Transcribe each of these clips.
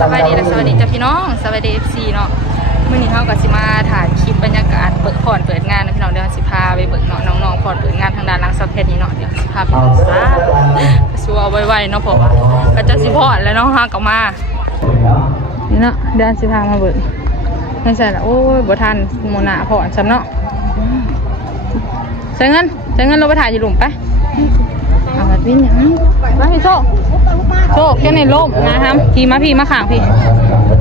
สวัสดีและสวัสดีจ้าพี่น้องสวัสดีFCเนาะมื้อนี้เฮาก็สิมาถ่ายคลิปบรรยากาศเปิดงานนะพี่น้องเดี๋ยวสิพาไปเบิ่งเนาะน้องๆพอเปิดงานทางด้านหลังซับเพจนี้เนาะเดี๋ยวสิพาไปศึกษาชัวร์ไวๆเนาะเพราะว่าก็จะสิพอดแล้วเนาะเฮาก็มานี่เนาะเดี๋ยวสิพามาเบิ่งไม่ใช่ละโอ้ยบ่ทันโมนาพอดซ้ำเนาะใช้เงินเราไปถ่ายอยู่หลุมไปเอาแบบนี้เนี่ยมาพี่โชคแค่ในร่มนะครับพี่มาข่างพี่สวัส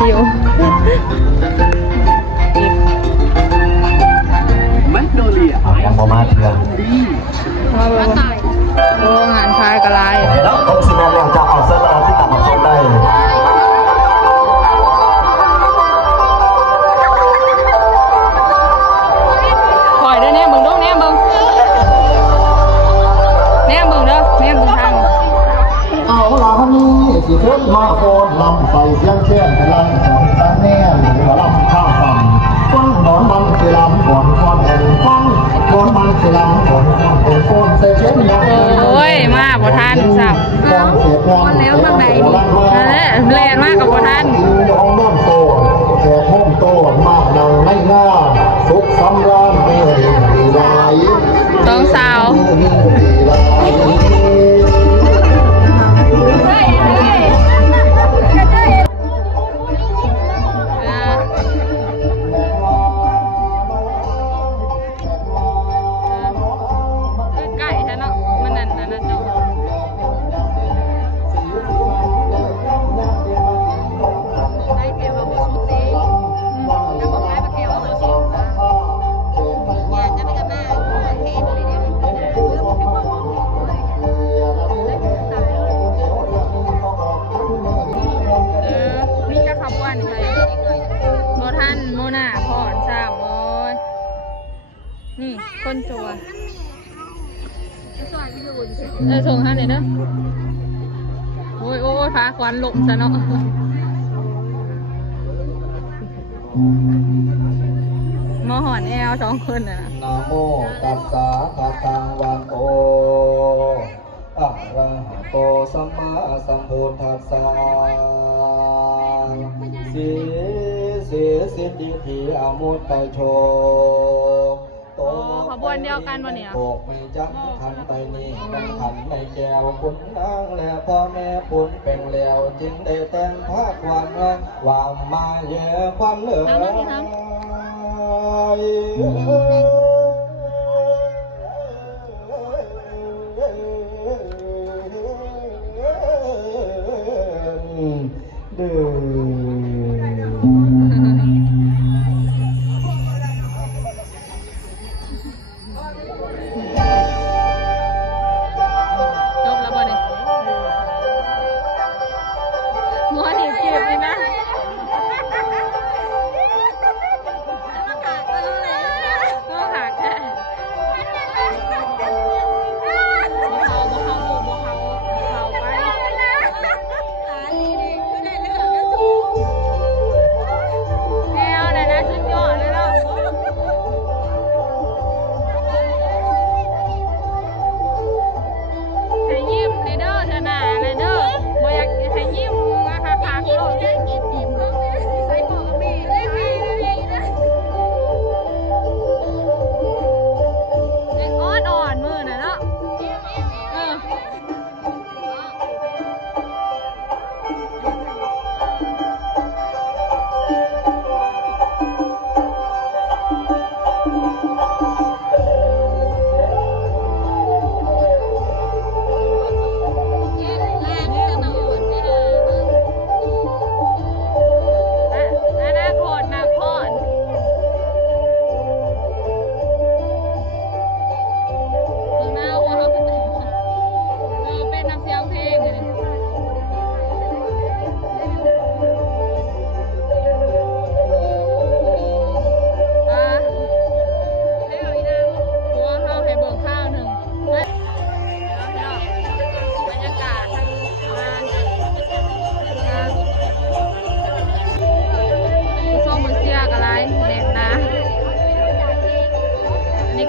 ดีแมกโนเลียยังบ่มาเถื่อนโอ้งานพายกระไรแล้วผมสิบอกว่าจะเอาเสื้อที่ตัดมาส่งได้ปล่อยด้วยเนี่ยมึงดูเนี่ยมึงเด้อเนี่ยมึงทางเอาล่ะนี่สิเพิ่นมาโอนลำใส่เสียงเช่นพลังของตาแน่หรือลำข้าวฟังฟังหนอนมันสิลำก่อนฟังแอนฟังหนอนมันสิลำก่อนฟังแอนฟังใส่เช่นยังโอ้ยมาบ่ทันสับแล้วมาไหนนั่นแหละแรงมากกับบ่ทันน้องน้ำโตแค่ห้องโตมากดังในหน้าสุขสำราญเมื่อดีลายต้องสาวนี่คนจัวส่งให้เลยเด้อโอ้ยฟ้าควันลงซะเนาะมอหอนแอล2 คนน่ะนะโมตัสสะภะคะวะโตอะระหะโตสัมมาสัมพุทธัสสะสิทธิอมุตตะโชขบวนเดียวกันวันนี้โบกมีจังขันไปนี่ดังขันในแก้วคุณนางและพ่อแม่ปุนเป็นแล้วจึงได้แต่งผ้าความงามวางมาเยอะความเหลือเ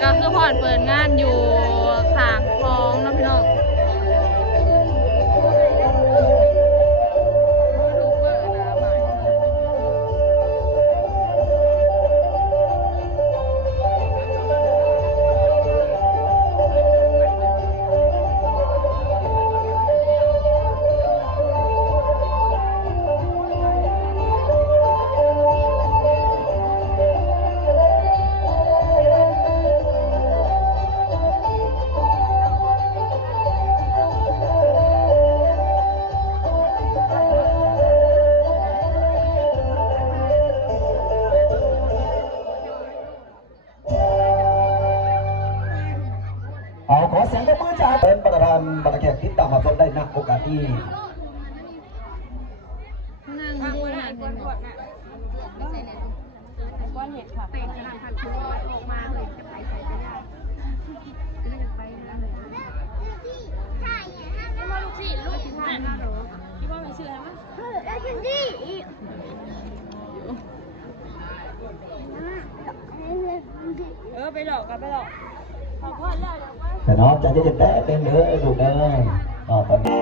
ก็คือพอนเปิดงานอยู่ขางคลองนะพี่น้องขอเสียงปรบมือจากเป็นประธานบรรณาแขกที่ตามมาชมได้ณโอกาสนี้นั่งดูหนังก้อนขวดน่ะก้อนเห็ดค่ะเตะขนาดขันคือออกมาเลยจะไปใส่ไม่ได้จะไปนะเลยที่ว่าลูกศิษย์ลูกศิษย์ท่านที่ว่าไม่เชื่อมั้ยแล้วจริงดิไปหลอกกันไปหลอกแต่น้องจะได้แต่เป็นเด้อดูเด้อตอนนี้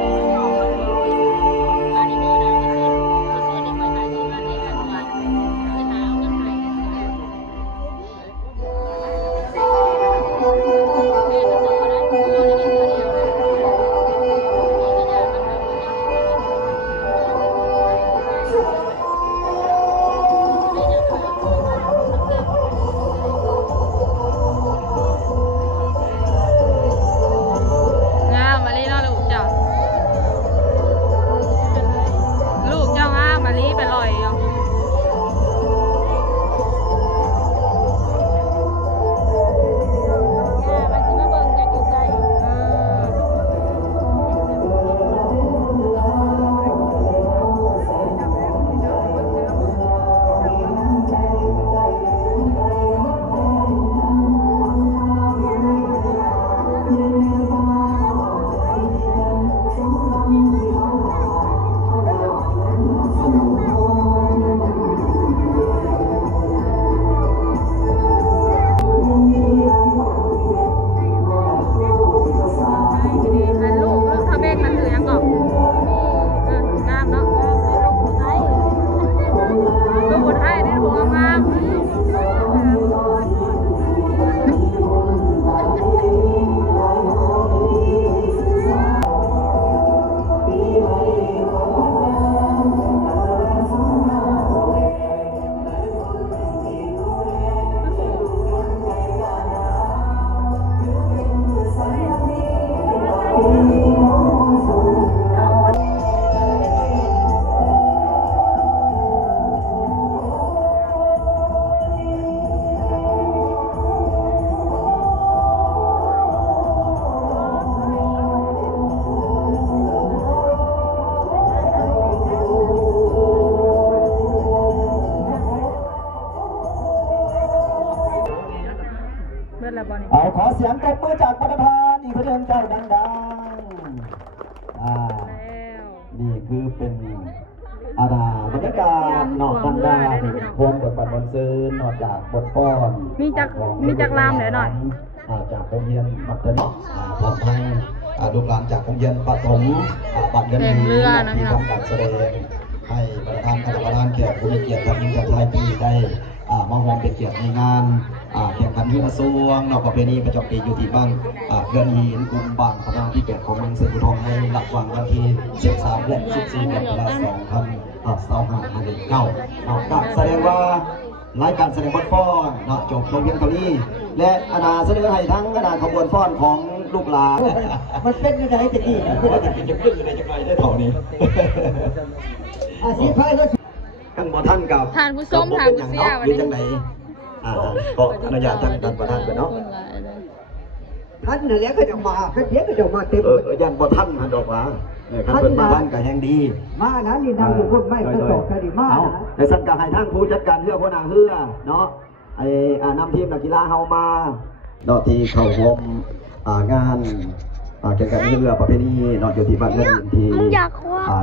ขอเสียงตบมือจากประธานอีกเพื่อนเจ้าดังๆนี่คือเป็นบรรยากาศนอกบันดาพวงบทบาทบนซื้อนอกจากบทป้อนมีจักรามหน่อยจากโรงเรียนบัตรนอกพร้อมให้ลูกหลานจากโรงเรียนปฐมบัตรเงินดีที่ทำการแสดงให้ประธานคณะประธานแขกผู้มีเกียรติทางยิ่งใหญ่ไทยที่ได้มาร่วมเป็นเกียรติในงานแข่งขันที่กระทรวงนอกประเพณีประจำปีอยู่ที่บ้านเกือนหินกลุ่มบางพนังที่8ของเมืองเสืออุทองในหลักวันวันที่13และ14กันยายน2559ก็แสดงว่ารายการแสดงบทฟ้อนจบโรงเรียนเกาหลีและเสนอให้ทั้งขบวนฟ้อนของลูกหลานมันเป็นยังไงจะดีพูดว่าจะเป็นจะขึ้นยังไงจะไปได้เท่านี้อาชีพไพ่ก็ท่านท่านกับท่านผู้ส้มท่านผู้เสียวันนี้จังไหนก็อนุญาตท่านประธานกันเนาะท่านเนี่ยก็จะมาเพี้ยก็จะมาเต็มยันบ่ท่านหันดอกว่าท่านเป็นบ้านกับแห่งดีมานะนี่นางอยู่พูดไม่ก็ตกคดีมาในสังกัดให้ท่านผู้จัดการเพื่อพนาเฮือเนาะนำทีมนักกีฬาเฮามาเนาะที่เข้าร่วมงานแข่งขันเรือประเพณีเนาะอยู่ที่บ้านเรือนที่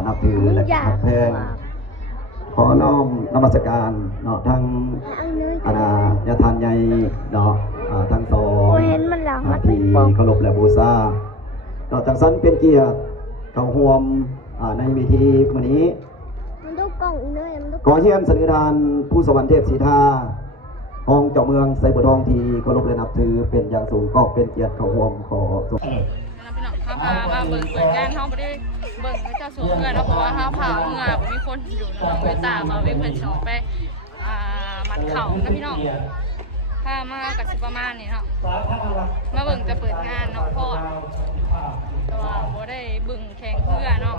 นับถือและนับแพงขอน้อมนมัสการเนาะทั้งญาทานใหญ่เนาะทั้งสอง เคารพและบูชานอกจากนั้นเป็นเกียรติเข้าร่วมในพิธีวันนี้ขอเยี่ยมเสนอทานผู้สวรรค์เทพศรีทาห้องเจ้าเมืองไซบัวทองที่เคารพและนับถือเป็นอย่างสูงก็เป็นเกียรติเข้าร่วมขอส่งพี่น้องเขาพามาเบิ่งเปิดงานเขาไม่ได้เบิ่งเจ้าสูงเงินเพราะว่าเขาเผาเมื่อมีคนอยู่น้องเวตามาเว้นเพิ่นสองไปมัดเข่านะพี่น้องพามากับสิประมาณนี้เนาะมาเบิ่งจะเปิดงานเนาะพ่อแต่ว่าบ่ได้เบิ่งแข่งเพื่อเนาะ